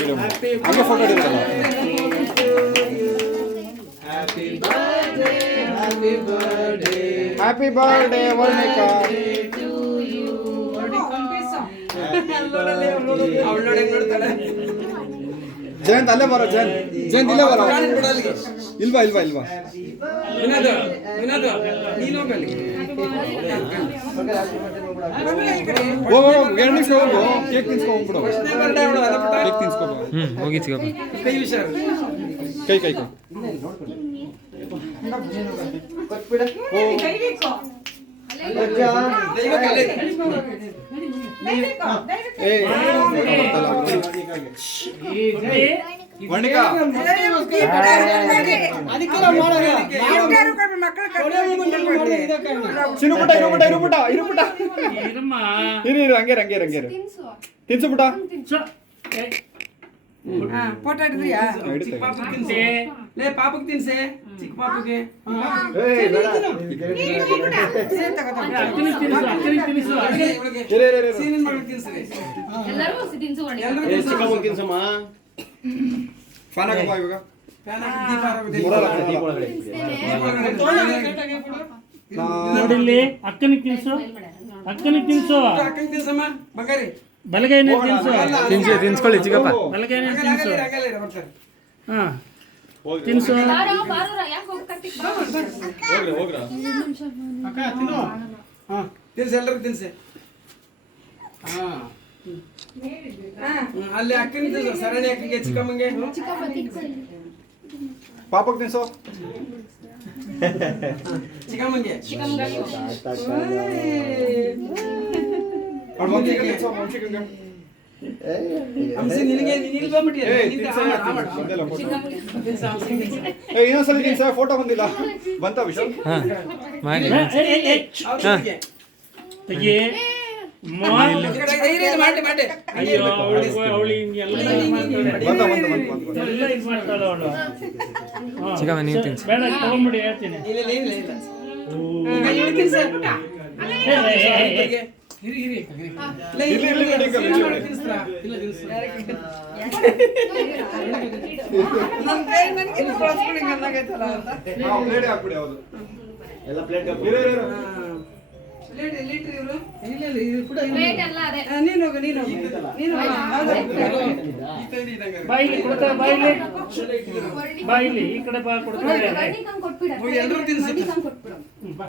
ಹಂಗೆ ಫೋಟೋ ಹಿಡಿದಲ್ಲ. Happy birthday Varnika. Jayant ಅಲ್ಲೇ ಬರೋ. ಜಯಂತ್ ಇಲ್ಲೇ ಬರೋ. ಇಲ್ವಾ ಹೋಗು, 2 ನಿಮಿಷ ಹೋಗು. ಕೇಕ್ ತಿನ್ಸ್ಕೊಂಡ್ಬಿಡು. ಕೇಕ್ ತಿನ್ಸ್ಕೊಬ. ಹೋಗಿ ಸಿಗಪ್ಪ. ಕೈ ವರ್ಣಿಕಾ ಇರುಪುಟ ಹಂಗೆ ತಿನ್ಸು ಪುಟ. ಫೋಟೋ ಹಿಡಿದ್ಯಾ? ಪಾಪಕ್ಕೆ ತಿನ್ಸೆ, ಚಿಕ್ಕ ಪಾಪಕ್ಕೆ. ನೋಡಿಲ್ಲಿ ಅಕ್ಕನಿಗೆ ತಿನ್ಸು, ತಿನ್ಸಮ್ಮ ಬಂಗಾರಿ. ಬಲಗೈನೇ ತಿನ್ಸು, ತಿನ್ಸ್ಕೊಳ್ಳಿ ಚಿಕ್ಕಪ್ಪ. ಬಲಗೈನೇ ತಿನ್ಸು. ಹಾ ತಿನ್ಸು. ತಿನ್ಸಿ, ಎಲ್ಲರಿಗೂ ತಿನ್ಸಿ. ಅಲ್ಲಿ ಅಕ್ಕನಿಗೆ ತಿನ್ಸು, ಸರಣಿ ಅಕ್ಕಗೆ, ಚಿಕ್ಕಮ್ಮಂಗೆ. ಪಾಪಕ್ಕೆ ತಿನ್ಸು. ಚಿಕ್ಕಮ್ಮಂಗೆ. ಇನ್ನೊಂದ್ಸಲ ತಿನ್ಸ. ಫೋಟೋ ಬಂದಿಲ್ಲ. ಬಂತ ವಿಶಾಲ್? ತೆಗಿ. ಚಿಕ್ಕಮ್ಮ ನೀವು ತಿನ್ಸಿ. ಬೇಡ ತಗೊಂಬಿಡಿ, ಹೇಳ್ತೀನಿ. ಬಾಯಿಲಿ ಈ ಕಡೆ ಬಾ ಕೊಡ್ತಾರೆ. ಎಲ್ಲರೂ ತಿನ್ಸಿ.